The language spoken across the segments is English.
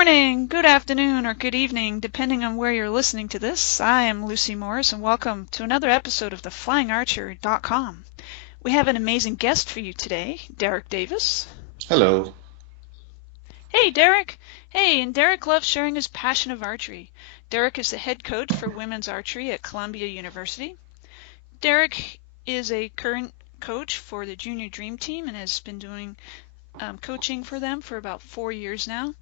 morning, good afternoon, or good evening, depending on where you're listening to this. I am Lucy Morris, and welcome to another episode of the FlyingArcher.com. We have an amazing guest for you today, Derek Davis. Hello. Hey, Derek. Hey, and Derek loves sharing his passion of archery. Derek is the head coach for women's archery at Columbia University. Derek is a current coach for the Junior Dream Team and has been doing coaching for them for about 4 years now.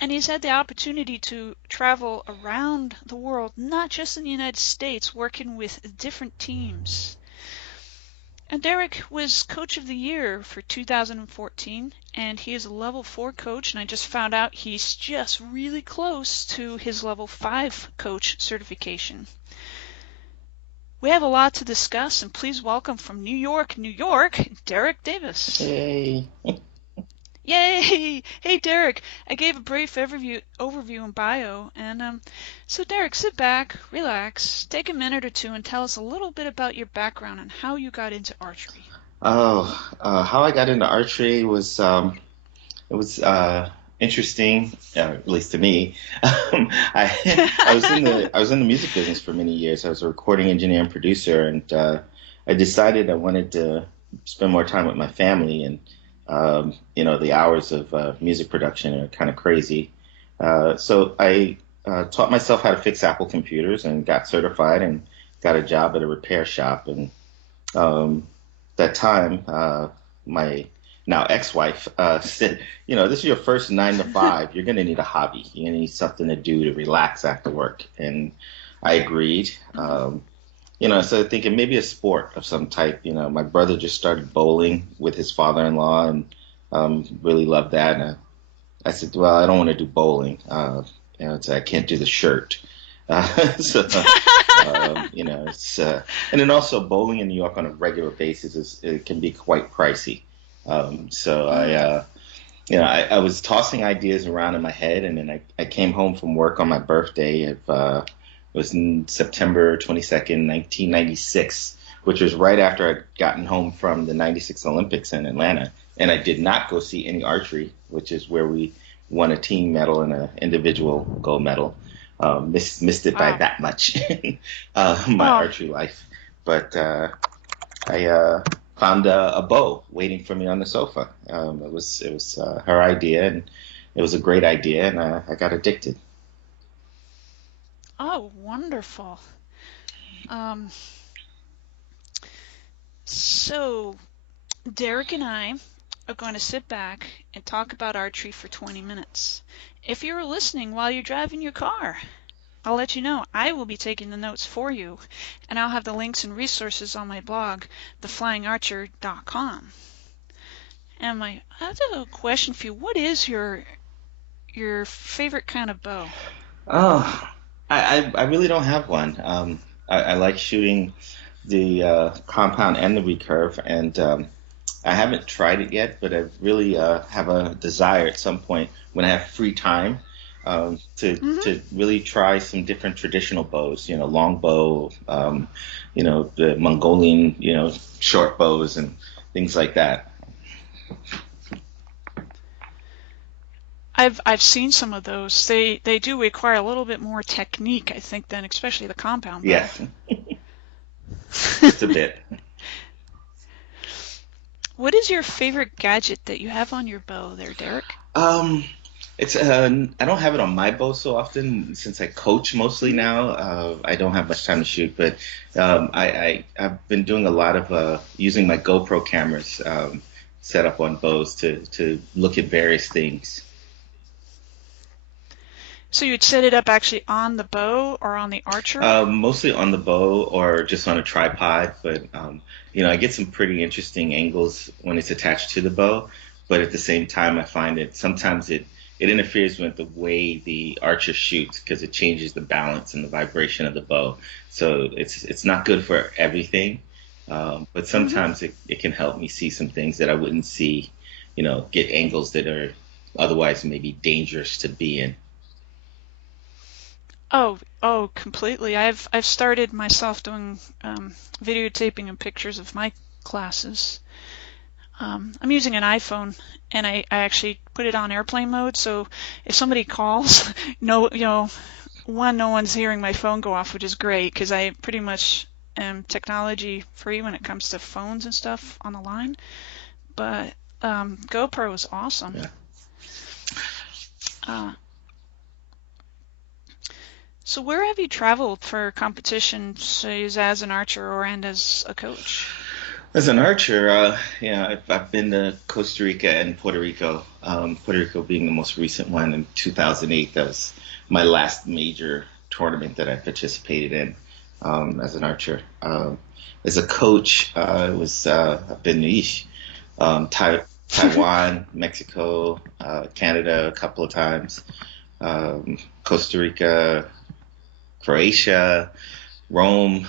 And he's had the opportunity to travel around the world, not just in the United States, working with different teams. And Derek was Coach of the Year for 2014, and he is a Level 4 coach, and I just found out he's just really close to his Level 5 coach certification. We have a lot to discuss, and please welcome from New York, New York, Derek Davis. Hey. Yay! Hey, Derek, I gave a brief overview and bio, and so Derek, sit back, relax, take a minute or two and tell us a little bit about your background and how you got into archery. How I got into archery was it was interesting, at least to me. I was in the music business for many years. I was a recording engineer and producer, and I decided I wanted to spend more time with my family. And the hours of music production are kind of crazy. So I taught myself how to fix Apple computers and got certified and got a job at a repair shop. And that time, my now ex-wife said, this is your first 9 to 5. You're going to need a hobby. You're going to need something to do to relax after work. And I agreed. So thinking maybe a sport of some type. My brother just started bowling with his father-in-law and really loved that. And I said, well, I don't want to do bowling. I can't do the shirt. It's and then also bowling in New York on a regular basis it can be quite pricey. I was tossing ideas around in my head, and then I came home from work on my birthday. It was in September 22nd, 1996, which was right after I'd gotten home from the 96 Olympics in Atlanta. And I did not go see any archery, which is where we won a team medal and an individual gold medal. Missed it by that much in my archery life. But I found a bow waiting for me on the sofa. It was her idea, and it was a great idea, and I got addicted. Oh, wonderful. So Derek and I are going to sit back and talk about archery for 20 minutes. If you're listening while you're driving your car, I'll let you know. I will be taking the notes for you, and I'll have the links and resources on my blog, theflyingarcher.com. And I have a question for you. What is your favorite kind of bow? Oh, I really don't have one. I like shooting the compound and the recurve, and I haven't tried it yet, but I really have a desire at some point when I have free time to really try some different traditional bows. Long bow, the Mongolian, short bows and things like that. I've seen some of those. They do require a little bit more technique, I think, than especially the compound bow. Yes, just a bit. What is your favorite gadget that you have on your bow there, Derek? It's I don't have it on my bow so often since I coach mostly now. I don't have much time to shoot, but I've been doing a lot of using my GoPro cameras set up on bows to look at various things. So you'd set it up actually on the bow or on the archer? Mostly on the bow or just on a tripod, but I get some pretty interesting angles when it's attached to the bow. But at the same time, I find that sometimes it interferes with the way the archer shoots because it changes the balance and the vibration of the bow. So it's not good for everything, but sometimes it can help me see some things that I wouldn't see, get angles that are otherwise maybe dangerous to be in. Oh, completely. I've started myself doing videotaping and pictures of my classes. I'm using an iPhone, and I actually put it on airplane mode. So if somebody calls, no, no one's hearing my phone go off, which is great because I pretty much am technology free when it comes to phones and stuff on the line. But GoPro is awesome. Yeah. Uh, so where have you traveled for competitions, say, as an archer or and as a coach? As an archer, I've been to Costa Rica and Puerto Rico. Puerto Rico being the most recent one in 2008. That was my last major tournament that I participated in as an archer. As a coach, I've been to Taiwan, Mexico, Canada a couple of times, Costa Rica, Croatia, Rome,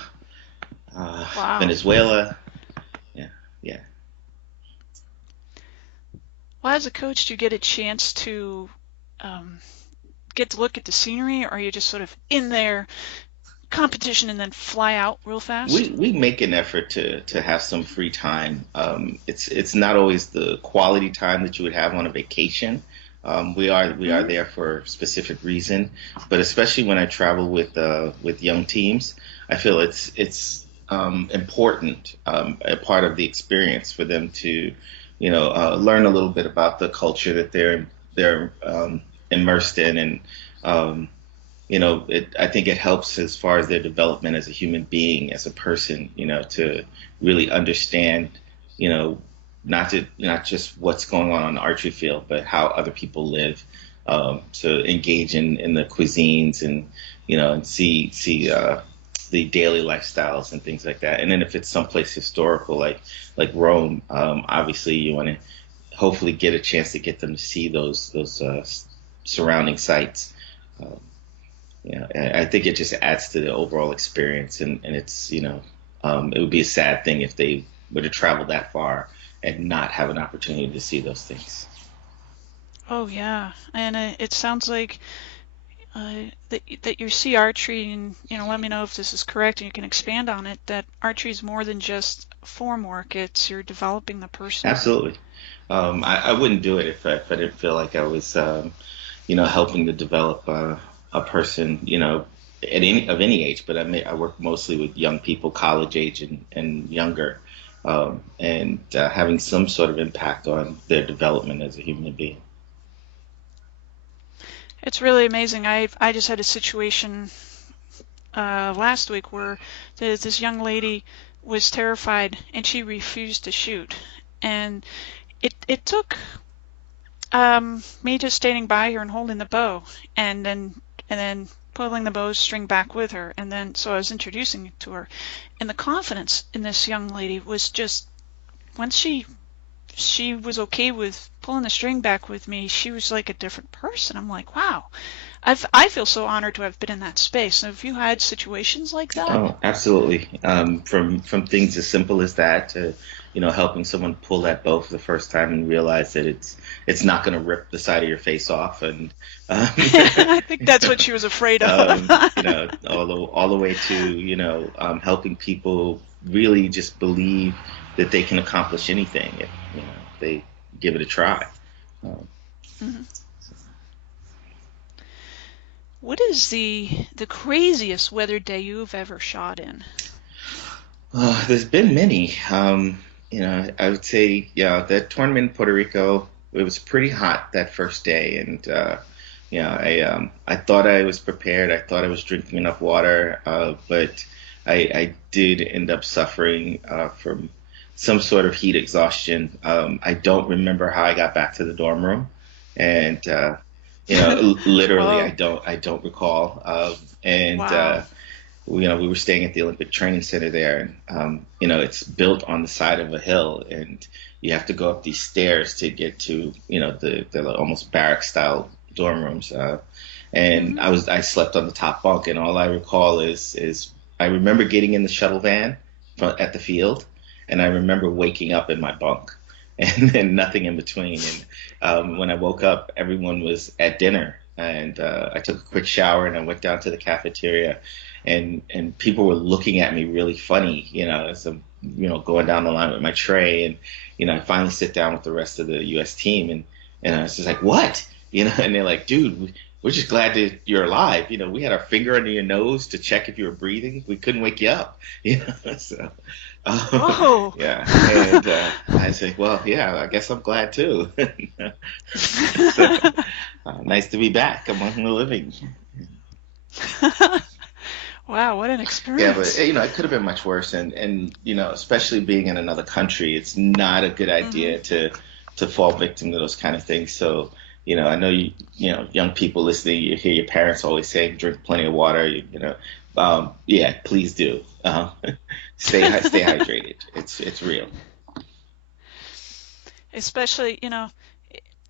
Wow. Venezuela. Yeah, yeah. Well, as a coach, do you get a chance to um, get to look at the scenery, or are you just sort of in there competition and then fly out real fast? We make an effort to have some free time. It's not always the quality time that you would have on a vacation. We are Hmm. there for a specific reason, but especially when I travel with young teams, I feel it's important, a part of the experience for them to, learn a little bit about the culture that they're immersed in, and um, I think it helps as far as their development as a human being, as a person, to really understand, you know, not just what's going on the archery field, but how other people live. To engage in the cuisines and, and see the daily lifestyles and things like that. And then if it's someplace historical like Rome, obviously you want to hopefully get a chance to get them to see those surrounding sites. Um, yeah, I think it just adds to the overall experience, and it's it would be a sad thing if they were to travel that far and not have an opportunity to see those things. Oh yeah, and it sounds like that you see archery, and let me know if this is correct, and you can expand on it. That archery is more than just form work; it's you're developing the person. Absolutely, I wouldn't do it if I didn't feel like I was helping to develop a person at any age. But I work mostly with young people, college age and younger, and having some sort of impact on their development as a human being. It's really amazing. I just had a situation last week where this young lady was terrified and she refused to shoot, and it took me just standing by her and holding the bow, and then pulling the bowstring back with her, and then so I was introducing it to her, and the confidence in this young lady was just once she was okay with pulling the string back with me, she was like a different person. I'm like, wow, I feel so honored to have been in that space. So have you had situations like that? Oh, absolutely. From things as simple as that to, helping someone pull that bow for the first time and realize that it's not going to rip the side of your face off, and I think that's what she was afraid of. all the way to helping people really just believe that they can accomplish anything if they give it a try. Um, Mhm. What is the craziest weather day you've ever shot in? there's been many. I would say, yeah, that tournament in Puerto Rico, it was pretty hot that first day, and I thought I was prepared. I thought I was drinking enough water, but I did end up suffering from some sort of heat exhaustion. I don't remember how I got back to the dorm room, and literally, I Whoa, don't recall. And wow. we were staying at the Olympic Training Center there, and it's built on the side of a hill, and you have to go up these stairs to get to the almost barrack style dorm rooms. And Hmm. I slept on the top bunk, and all I recall is I remember getting in the shuttle van at the field, and I remember waking up in my bunk. And then nothing in between. And when I woke up, everyone was at dinner, and I took a quick shower and I went down to the cafeteria, and people were looking at me really funny, as I'm, going down the line with my tray, and I finally sit down with the rest of the U.S. team, and I was just like, what, and they're like, dude, we're just glad that you're alive. We had our finger under your nose to check if you were breathing. We couldn't wake you up, so. Whoa. Yeah, and I say, well, yeah, I guess I'm glad too. So, nice to be back among the living. Wow, what an Yeah, but experience. it could have been much worse, and especially being in another country, it's not a good Hmm. idea to fall victim to those kind of things. So, I know young people listening, you hear your parents always saying, drink plenty of water. Yeah, please do. Stay hydrated. It's real. Especially,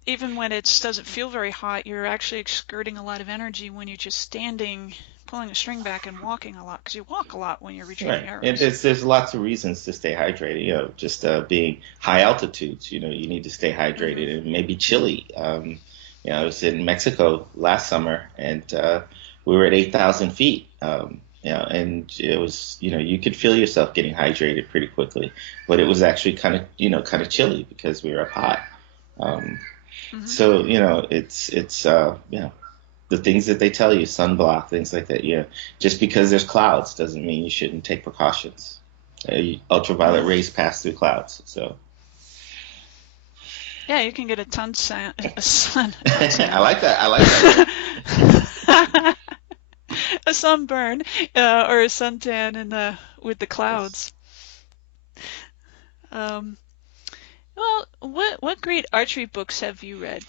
even when it doesn't feel very hot, you're actually exerting a lot of energy when you're just standing, pulling a string back and walking a lot, because you walk a lot when you're retrieving Right. And arrows. there's lots of reasons to stay hydrated. Just being high altitudes, you need to stay Hmm. hydrated, and maybe chilly. I was in Mexico last summer, and we were at 8,000 feet. And it was, you could feel yourself getting hydrated pretty quickly, but it was actually kind of chilly because we were up high. Um, Hmm. so, the things that they tell you, sunblock, things like that. Just because there's clouds doesn't mean you shouldn't take precautions. Ultraviolet Hmm. rays pass through clouds, so Yeah, you can get a I suntan, like that. I like that word. a sunburn, or a suntan with the Yes. clouds. Um, well, what great archery books have you read?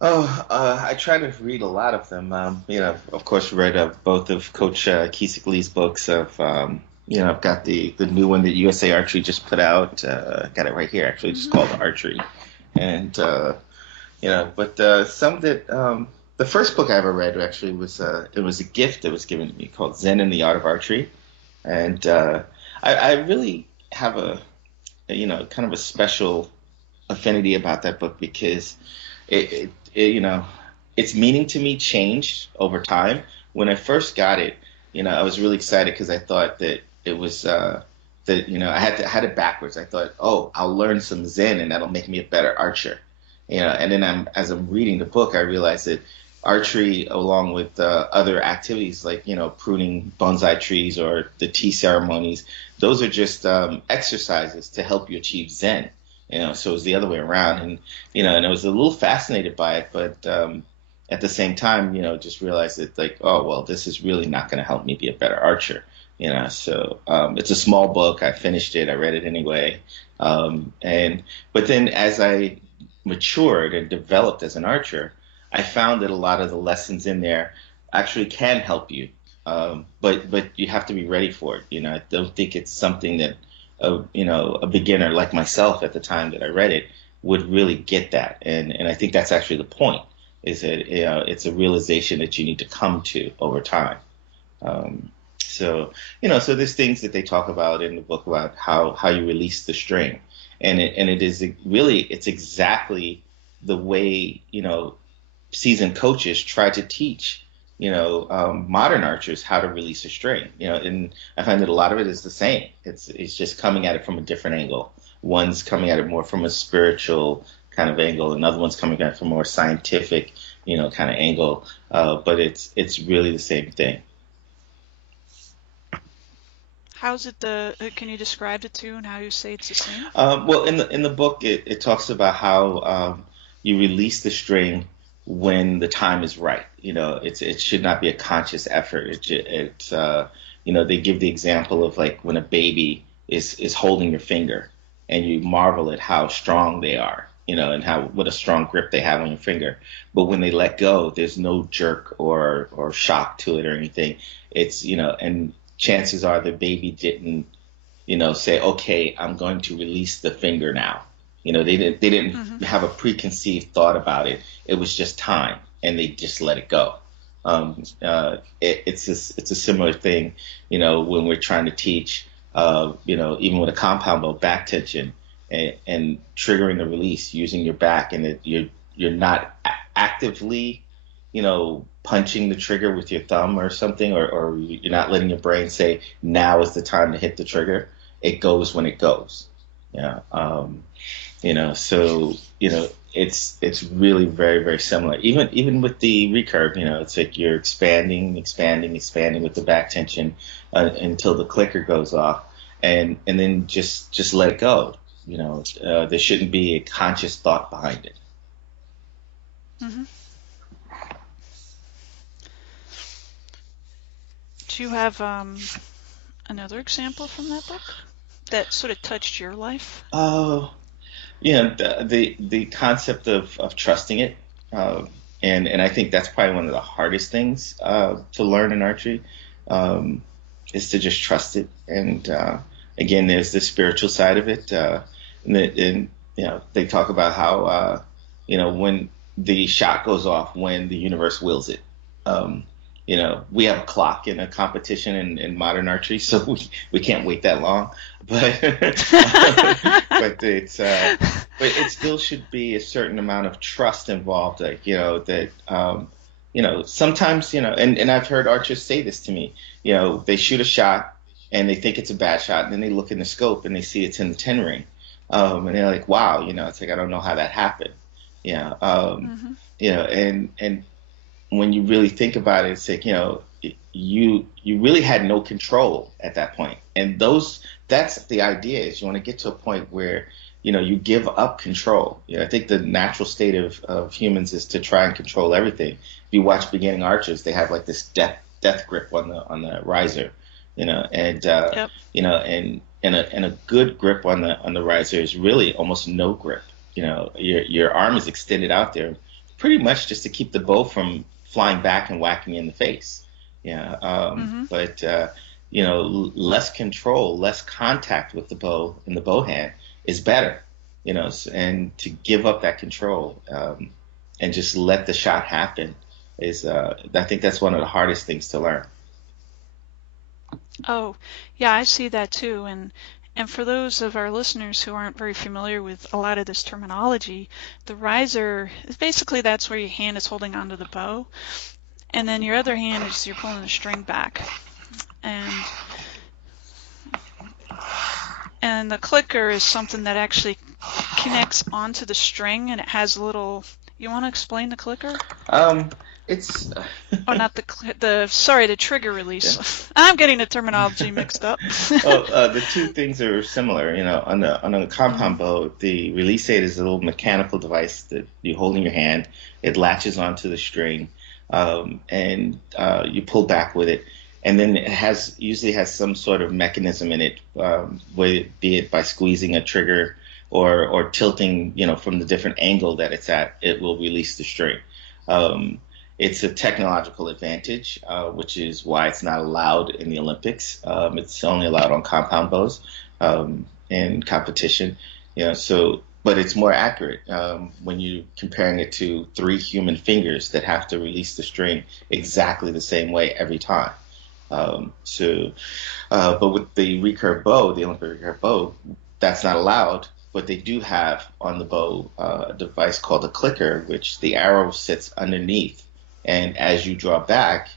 Oh, I try to read a lot of them. Of course, read both of Coach Kiesik Lee's books. I've got the new one that USA Archery just put out. Got it right here, actually, just Hmm. called Archery. And but some that the first book I ever read actually was it was a gift that was given to me called Zen and the Art of Archery, and I really have kind of a special affinity about that book because its meaning to me changed over time. When I first got it, I was really excited because I thought that it was that I had it backwards. I thought, oh, I'll learn some Zen and that'll make me a better archer. And then as I'm reading the book, I realized that archery, along with other activities like pruning bonsai trees or the tea ceremonies, those are just exercises to help you achieve Zen. So it was the other way around, and I was a little fascinated by it, but at the same time, just realized that like, oh well, this is really not going to help me be a better archer. So it's a small book. I finished it. I read it anyway, and but then as I matured and developed as an archer, I found that a lot of the lessons in there actually can help you, but you have to be ready for it. I don't think it's something that a beginner like myself at the time that I read it would really get that. And I think that's actually the point, is that it's a realization that you need to come to over time. Um, so there's things that they talk about in the book about how you release the string, and it is really it's exactly the way seasoned coaches try to teach modern archers how to release a string. And I find that a lot of it is the same. It's just coming at it from a different angle. One's coming at it more from a spiritual kind of angle, another one's coming at it from a more scientific kind of angle. But it's really the same thing. How's it can you describe the two and how you say it's the same? Well, in the book, it talks about how you release the string when the time is right. It should not be a conscious effort. They give the example of like when a baby is holding your finger, and you marvel at how strong they are. And how what a strong grip they have on your finger. But when they let go, there's no jerk or shock to it or anything. And chances are the baby didn't say, okay, I'm going to release the finger now. They didn't Hmm. have a preconceived thought about it. It was just time, and they just let it go. It's a similar thing, when we're trying to teach, even with a compound bow, back tension and triggering the release using your back, and you're not actively, punching the trigger with your thumb or something, or you're not letting your brain say, now is the time to hit the trigger. It goes when it goes. Yeah. So, it's really very, very similar. Even with the recurve, it's like you're expanding, expanding, expanding with the back tension until the clicker goes off, and then just let it go. There shouldn't be a conscious thought behind it. Mm-hmm. Do you have another example from that book that sort of touched your life? Oh, the concept of trusting it, and I think that's probably one of the hardest things to learn in archery, is to just trust it. And again, there's the spiritual side of it, and they talk about how when the shot goes off, when the universe wills it. We have a clock in a competition in modern archery, so we can't wait that long. But but it still should be a certain amount of trust involved. Like, that sometimes, and I've heard archers say this to me. They shoot a shot and they think it's a bad shot, and then they look in the scope and they see it's in the 10 ring, and they're like, wow, it's like, I don't know how that happened. Mm-hmm. And when you really think about it, it's like, you really had no control at that point. And that's the idea, is you want to get to a point where, you give up control. I think the natural state of humans is to try and control everything. If you watch beginning archers, they have like this death grip on the riser, and yep. And a good grip on the riser is really almost no grip. Your arm is extended out there pretty much just to keep the bow from flying back and whacking you in the face. Mm-hmm. But less control, less contact with the bow in the bow hand is better. And to give up that control, and just let the shot happen is, I think that's one of the hardest things to learn. Oh, yeah, I see that too. And for those of our listeners who aren't very familiar with a lot of this terminology, the riser is basically, that's where your hand is holding onto the bow, and then your other hand is you're pulling the string back. And the clicker is something that actually connects onto the string, and it has a little. You want to explain the clicker? It's oh, not the trigger release. Yeah. I'm getting the terminology mixed up. The two things are similar. On a compound bow, the release aid is a little mechanical device that you hold in your hand. It latches onto the string, and you pull back with it. And then it usually has some sort of mechanism in it, be it by squeezing a trigger or tilting, from the different angle that it's at, it will release the string. It's a technological advantage, which is why it's not allowed in the Olympics. It's only allowed on compound bows in competition. But it's more accurate when you're comparing it to 3 human fingers that have to release the string exactly the same way every time. But with the recurve bow, the Olympic recurve bow, that's not allowed. But they do have on the bow a device called a clicker, which the arrow sits underneath. And as you draw back,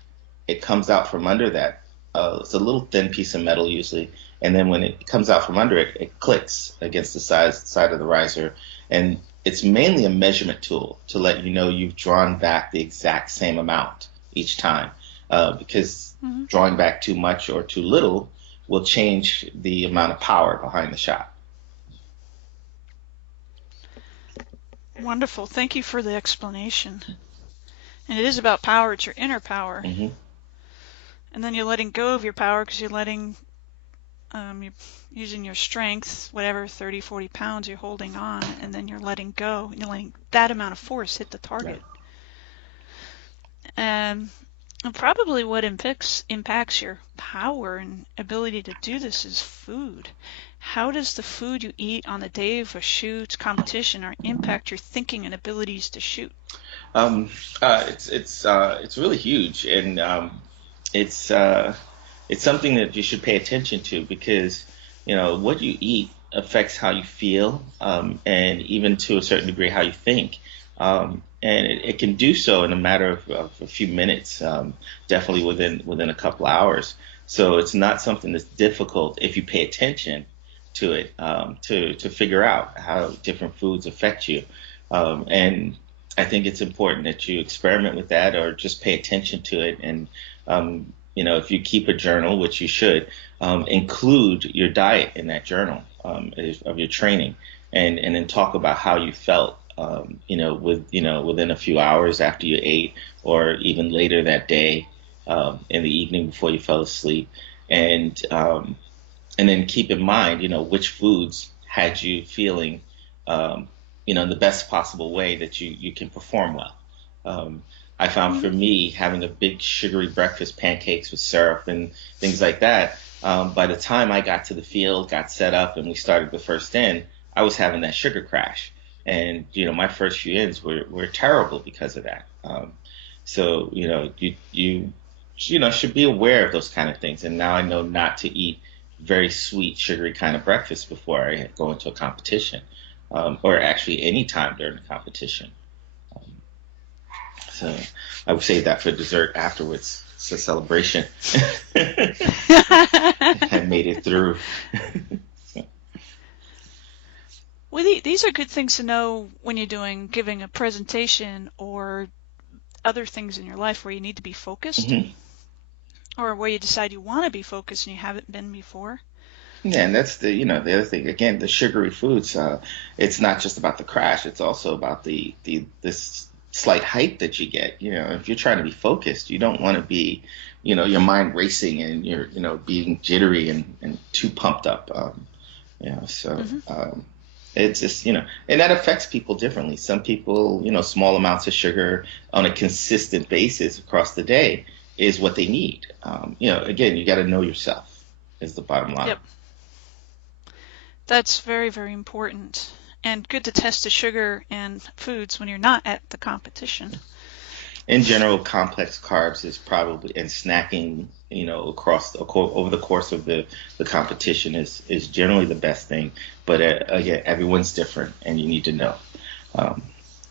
it comes out from under that. It's a little thin piece of metal usually. And then when it comes out from under it, it clicks against the side of the riser. And it's mainly a measurement tool to let you know you've drawn back the exact same amount each time. Because mm-hmm. drawing back too much or too little will change the amount of power behind the shot. Wonderful. Thank you for the explanation. And it is about power. It's your inner power. Mm-hmm. And then you're letting go of your power because you're you're using your strength, whatever, 30, 40 pounds you're holding on, and then you're letting go. You're letting that amount of force hit the target. Right. And probably what impacts your power and ability to do this is food. How does the food you eat on the day of a shoot, competition, or impact your thinking and abilities to shoot? It's really huge, and it's something that you should pay attention to, because what you eat affects how you feel, and even to a certain degree how you think. And it can do so in a matter of a few minutes, definitely within a couple hours. So it's not something that's difficult if you pay attention to it, to figure out how different foods affect you. And I think it's important that you experiment with that or just pay attention to it. And if you keep a journal, which you should, include your diet in that journal, of your training, and then talk about how you felt, within a few hours after you ate, or even later that day, in the evening before you fell asleep, and then keep in mind, which foods had you feeling, in the best possible way that you can perform well. Um, I found for Mhm. me having a big sugary breakfast, pancakes with syrup and things like that. By the time I got to the field, got set up, and we started the first in, I was having that sugar crash, and my first few ins were terrible because of that. So you should be aware of those kind of things. And now I know not to eat very sweet, sugary kind of breakfast before I go into a competition, or actually any time during the competition. Um, so I would save that for dessert afterwards. It's a celebration. I made it through. Well, these are good things to know when you're giving a presentation or other things in your life where you need to be focused, Mhm. or where you decide you want to be focused and you haven't been before. Yeah, and that's the other thing. Again, the sugary foods. It's not just about the crash. It's also about the this slight hype that you get. If you're trying to be focused, you don't want to be, your mind racing and you're being jittery and too pumped up. So Hmm. it's just and that affects people differently. Some people, small amounts of sugar on a consistent basis across the day is what they need. Again, you got to know yourself is the bottom line. Yep, that's very, very important. And good to test the sugar and foods when you're not at the competition. In general, complex carbs is probably, and snacking, over the course of the competition is generally the best thing. But again, everyone's different, and you need to know. Um,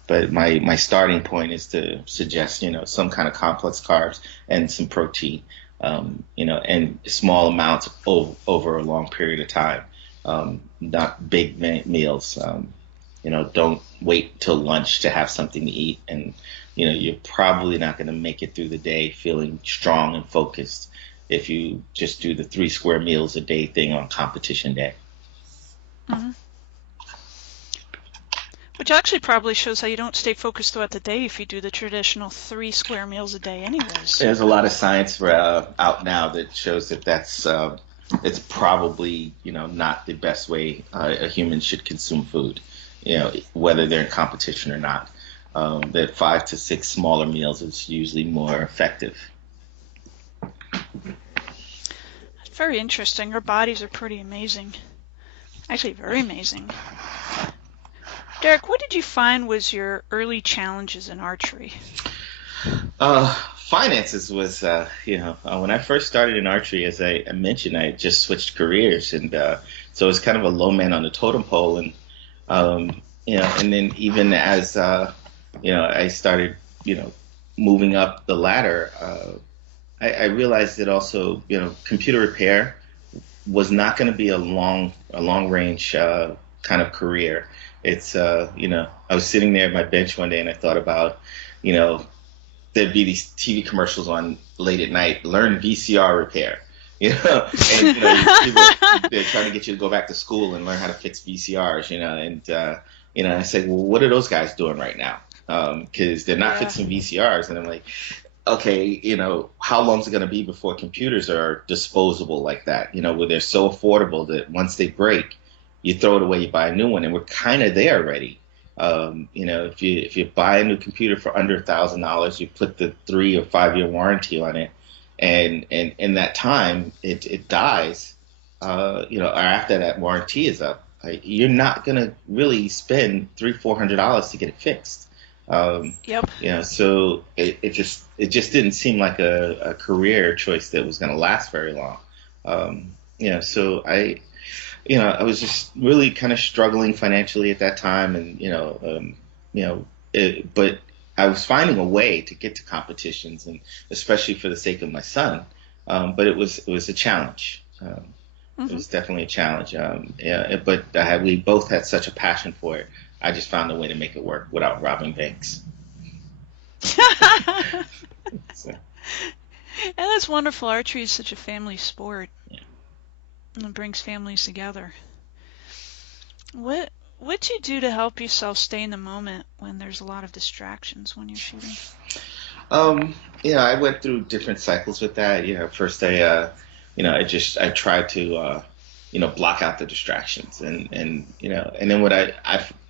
but my starting point is to suggest, some kind of complex carbs and some protein, and small amounts over a long period of time, not big meals. Don't wait till lunch to have something to eat. And, you're probably not going to make it through the day feeling strong and focused if you just do the 3 square meals a day thing on competition day. Hmm. Which actually probably shows how you don't stay focused throughout the day if you do the traditional 3 square meals a day, anyways. There's a lot of science out now that shows that it's probably not the best way a human should consume food, whether they're in competition or not. That 5 to 6 smaller meals is usually more effective. Very interesting. Our bodies are pretty amazing. Actually, very amazing. Derek, what did you find was your early challenges in archery? Finances was, when I first started in archery, as I mentioned, I had just switched careers, and so it was kind of a low man on the totem pole, and and then even as I started, moving up the ladder, I realized that also, computer repair was not going to be a long range kind of career. It's I was sitting there at my bench one day and I thought about, you know, there'd be these TV commercials on late at night, learn VCR repair, and people they're trying to get you to go back to school and learn how to fix VCRs, and I say, well, what are those guys doing right now? Because they're not Yeah. fixing VCRs, and I'm like, okay, how long is it going to be before computers are disposable like that? Where they're so affordable that once they break, you throw it away, you buy a new one, and we're kind of there already. If you buy a new computer for under $1,000, you put the 3 or 5 year warranty on it, and in that time it dies. Or after that warranty is up, you're not gonna really spend $300-400 to get it fixed. Um, Yep. so it just didn't seem like a career choice that was going to last very long. So I was just really kind of struggling financially at that time, and you know, but I was finding a way to get to competitions, and especially for the sake of my son. But it was a challenge. It Hmm. was definitely a challenge. Yeah, but we both had such a passion for it. I just found a way to make it work without robbing banks. So, And that's wonderful. Archery is such a family sport, yeah. and it brings families together. What do you do to help yourself stay in the moment when there's a lot of distractions when you're shooting? Um, I went through different cycles with that. First I tried to, block out the distractions, and then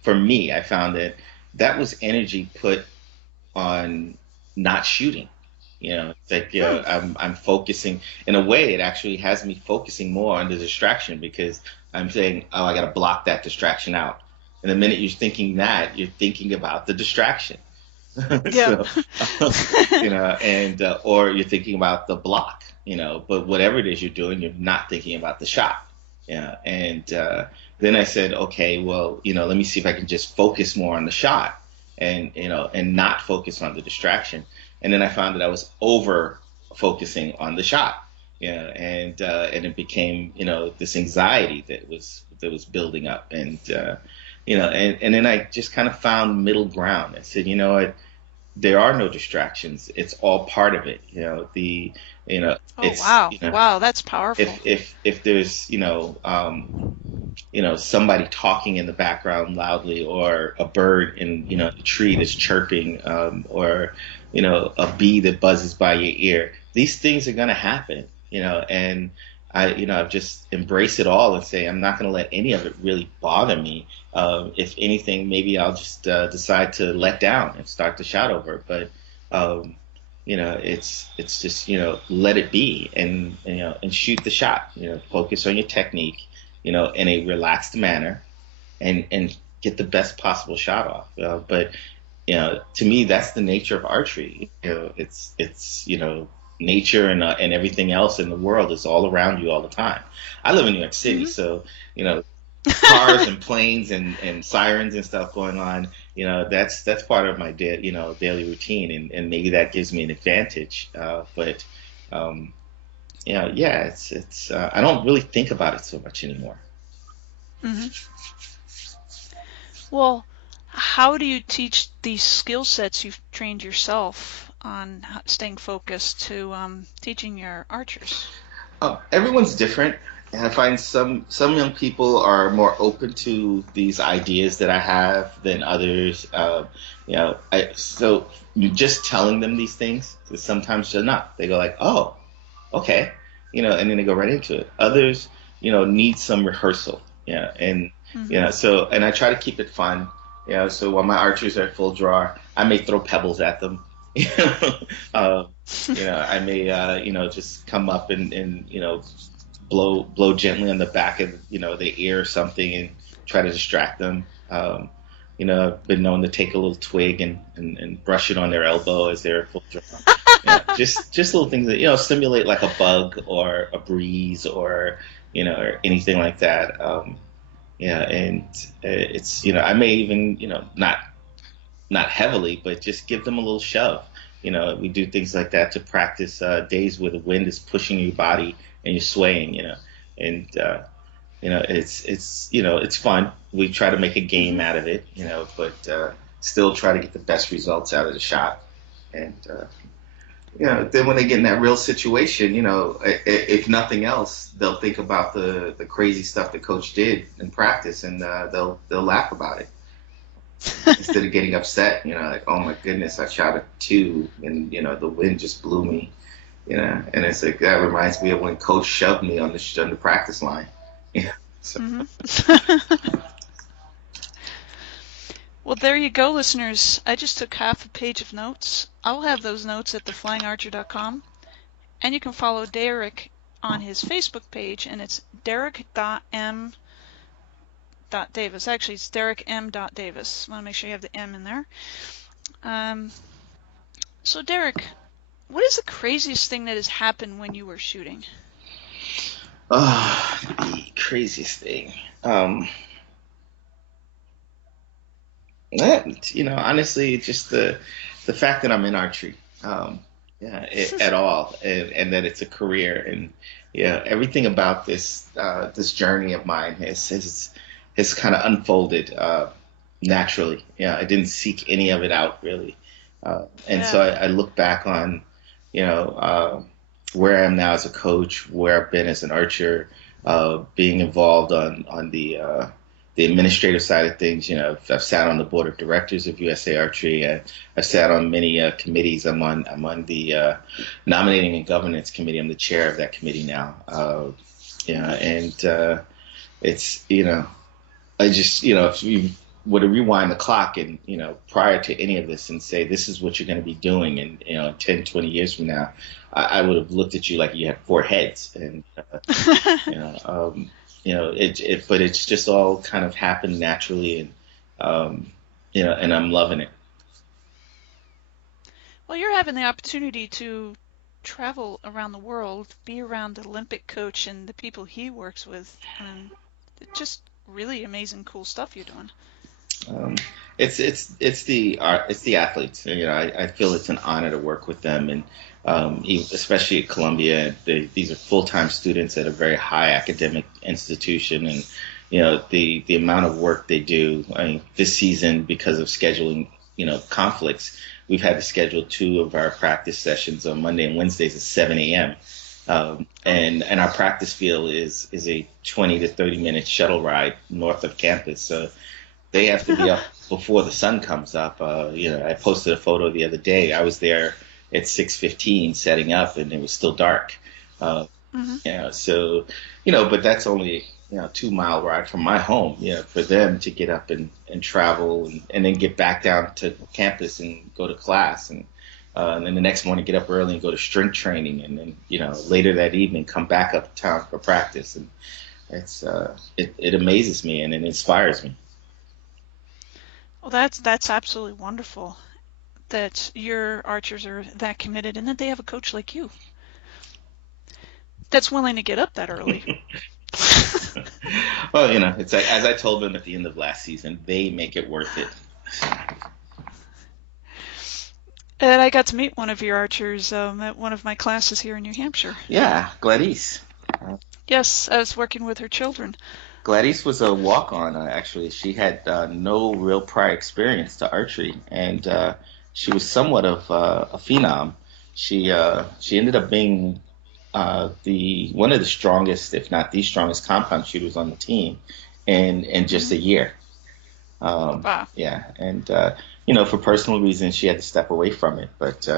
for me, I found that that was energy put on not shooting. It's like, Hmm. I'm focusing. In a way, it actually has me focusing more on the distraction because I'm saying, oh, I got to block that distraction out. And the minute you're thinking that, you're thinking about the distraction. Yep. So, and or you're thinking about the block, but whatever it is you're doing, you're not thinking about the shot. Yeah. And then I said, okay, well, let me see if I can just focus more on the shot and not focus on the distraction. And then I found that I was over focusing on the shot. And it became, this anxiety that was building up. And then I just kind of found middle ground. I said, what? There are no distractions. It's all part of it. Oh, It's, wow. Wow, that's powerful. if there's, somebody talking in the background loudly, or a bird in, the tree that's chirping, or, a bee that buzzes by your ear. These things are going to happen, and I've just embraced it all and say, I'm not going to let any of it really bother me. If anything, maybe I'll just decide to let down and start to shout over it. But um, it's just, let it be, and shoot the shot. Focus on your technique, in a relaxed manner, and get the best possible shot off. But to me, that's the nature of archery. It's nature, and everything else in the world is all around you all the time. I live in New York City, Hmm. so you know cars and planes and sirens and stuff going on. That's part of my daily routine, and maybe that gives me an advantage. But um, yeah, it's I don't really think about it so much anymore. Hmm. Well, how do you teach these skill sets you've trained yourself on staying focused to teaching your archers? Everyone's different, and I find some young people are more open to these ideas that I have than others. So just telling them these things is sometimes enough. They go like, "Oh, okay," and then they go right into it. Others, need some rehearsal. And Hmm. and I try to keep it fun. So while my archers are at full draw, I may throw pebbles at them. You know, uh, I may just come up and blow gently on the back of the ear or something and try to distract them. I've been known to take a little twig and brush it on their elbow as they're full draw. Just little things that simulate like a bug or a breeze, or anything like that. And it's I may even not heavily, but just give them a little shove. We do things like that to practice days where the wind is pushing your body and you're swaying. And it's fun. We try to make a game Hmm. out of it. But still try to get the best results out of the shot. And then when they get in that real situation, if nothing else, they'll think about the crazy stuff the coach did in practice, and they'll laugh about it instead of getting upset. Like, oh my goodness, I shot a two, and the wind just blew me. And it's like that reminds me of when coach shoved me on the practice line. Yeah. So, Hmm. Well, there you go, listeners. I just took half a page of notes. I'll have those notes at theflyingarcher.com. And you can follow Derek on his Facebook page, and it's derek.m.davis. Actually, it's derek.m.davis. I want to make sure you have the M in there. Um, so, Derek, what is the craziest thing that has happened when you were shooting? the craziest thing. Honestly, just the fact that I'm in archery, um, yeah, at all, and that it's a career, and yeah, everything about this journey of mine has kind of unfolded naturally. Yeah, I didn't seek any of it out really, and so Yeah. I look back on, you know, where I am now as a coach, where I've been as an archer, being involved on the administrative side of things. I've sat on the board of directors of USA Archery. I've sat on many committees. I'm on the nominating and governance committee. I'm the chair of that committee now. Yeah, and it's I just if you were to rewind the clock and prior to any of this and say this is what you're going to be doing in 10, 20 years from now, I would have looked at you like you had four heads. And you know, um, but it's just all kind of happened naturally, and and I'm loving it. Well, you're having the opportunity to travel around the world, be around the Olympic coach and the people he works with, and just really amazing, cool stuff you're doing. Um, it's the athletes. I feel it's an honor to work with them, and especially at Columbia, these are full time students at a very high academic institution, and the amount of work they do. I mean, this season because of scheduling conflicts, we've had to schedule two of our practice sessions on Monday and Wednesdays at 7 a.m. Oh, And our practice field is a 20 to 30 minute shuttle ride north of campus. So they have to be up before the sun comes up. I posted a photo the other day. I was there at 6:15 setting up, and it was still dark. Uh, hmm. so but that's only 2 mile ride from my home. For them to get up and travel and then get back down to campus and go to class, and then the next morning get up early and go to strength training, and then later that evening come back up town for practice, and it amazes me and it inspires me. Well, that's absolutely wonderful that your archers are that committed and that they have a coach like you that's willing to get up that early. Well, it's like, as I told them at the end of last season, they make it worth it. And I got to meet one of your archers at one of my classes here in New Hampshire. Yeah, Gladys. Uh, Yes, I was working with her children. Gladys was a walk-on. Actually, she had no real prior experience to archery, and she was somewhat of a phenom. She ended up being the one of the strongest, if not the strongest, compound shooters on the team in just Hmm. a year. Wow. Yeah, and for personal reasons, she had to step away from it. But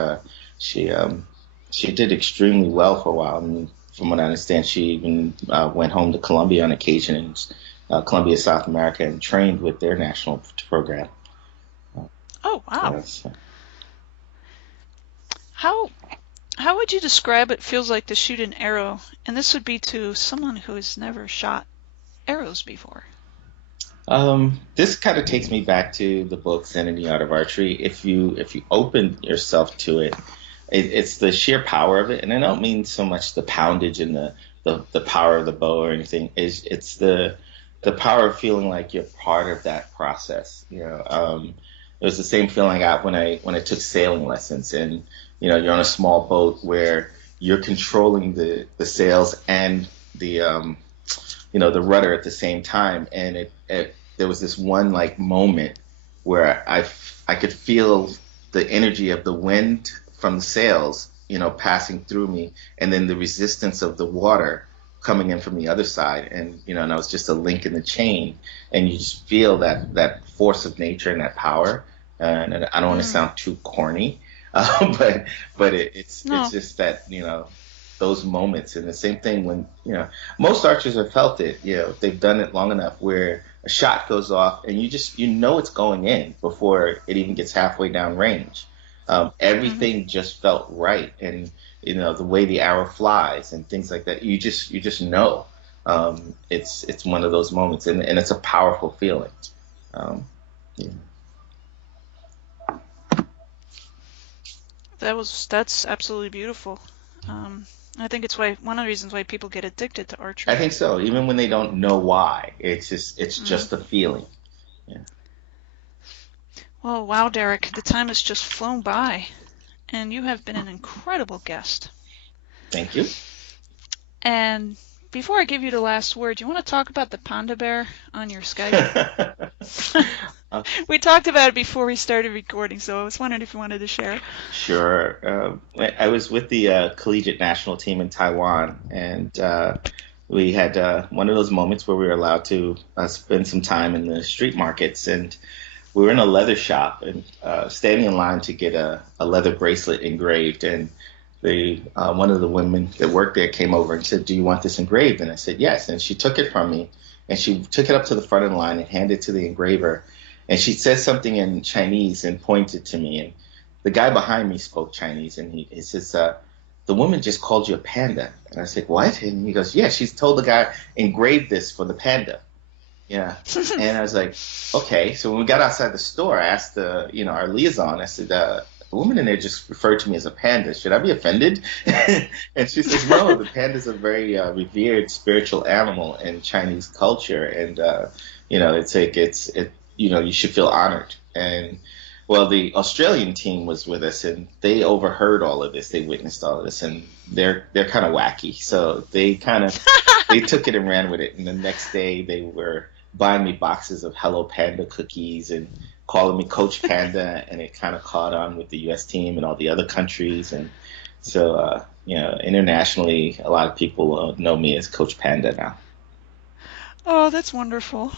she did extremely well for a while. And from what I understand, she even went home to Colombia on occasion, and Colombia, South America, and trained with their national program. Uh, Oh, wow. yes. How how would you describe it feels like to shoot an arrow? And this would be to someone who has never shot arrows before. This kind of takes me back to the book Zen and the Art of Archery. If you open yourself to it, it's the sheer power of it, and I don't mean so much the poundage and the power of the bow or anything. It's the power of feeling like you're part of that process. It was the same feeling I got when I took sailing lessons, and you're on a small boat where you're controlling the sails and the rudder at the same time, and there was this one like moment where I could feel the energy of the wind from the sails, passing through me, and then the resistance of the water coming in from the other side, and I was just a link in the chain, and you just feel that force of nature and that power. And I don't want to Mm, sound too corny, but it's no. just that those moments. And the same thing when most archers have felt it. They've done it long enough where a shot goes off and you know it's going in before it even gets halfway down range. Hmm. Everything just felt right, and the way the arrow flies and things like that. You just know. It's one of those moments, and it's a powerful feeling. Um, yeah. That's absolutely beautiful. Um, I think it's why one of the reasons why people get addicted to I archery. think so. Even when they don't know why, it's just Mm. a feeling. Yeah. Well, wow, Derek, the time has just flown by, and you have been an incredible guest. Thank you. And before I give you the last word, do you want to talk about the panda bear on your Skype? Uh, We talked about it before we started recording, so I was wondering if you wanted to share. sure. I was with the collegiate national team in Taiwan, and we had one of those moments where we were allowed to spend some time in the street markets, and we were in a leather shop and standing in line to get a leather bracelet engraved. And the one of the women that worked there came over and said, "Do you want this engraved?" And I said, "Yes." And she took it from me, and she took it up to the front of the line and handed it to the engraver. And she said something in Chinese and pointed to me. And the guy behind me spoke Chinese, and he says, "The woman just called you a panda." And I said, "What?" And he goes, "Yeah, she's told the guy engraved this for the panda." Yeah. And I was like, okay. So when we got outside the store, I asked our liaison, I said, the woman in there just referred to me as a panda. Should I be offended? And she says, no, the panda is a very revered spiritual animal in Chinese culture. And, you should feel honored. And, well, the Australian team was with us, and they overheard all of this. They witnessed all of this, and they're kind of wacky. So they took it and ran with it. And the next day, they were buying me boxes of Hello Panda cookies and calling me Coach Panda, and it kind of caught on with the U.S. team and all the other countries. And so, internationally, a lot of people know me as Coach Panda now. Oh, that's wonderful.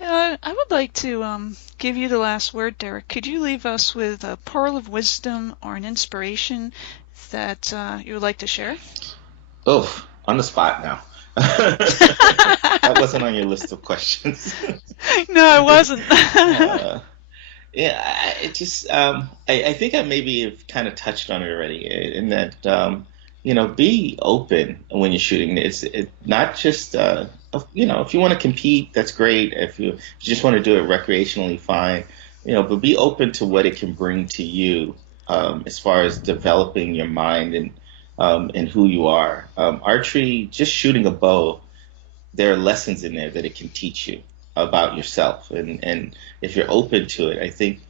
I would like to give you the last word, Derek. Could you leave us with a pearl of wisdom or an inspiration that you would like to share? Oh, on the spot now. That wasn't on your list of questions. No, it wasn't. Yeah, I think I maybe have kind of touched on it already, in that, be open when you're shooting. Not just, if you want to compete, that's great. If you just want to do it recreationally, fine. But be open to what it can bring to you, as far as developing your mind and who you are. Archery, just shooting a bow, there are lessons in there that it can teach you about yourself, and if you're open to it, I think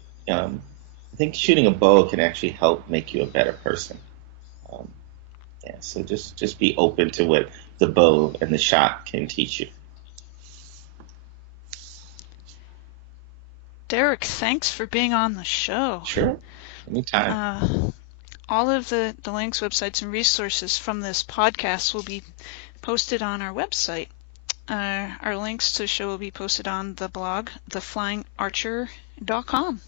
shooting a bow can actually help make you a better person. um, yeah, so just be open to what the bow and the shot can teach you. Derek, thanks for being on the show. Sure, anytime. All of the links, websites, and resources from this podcast will be posted on our website. Our links to the show will be posted on the blog, theflyingarcher.com.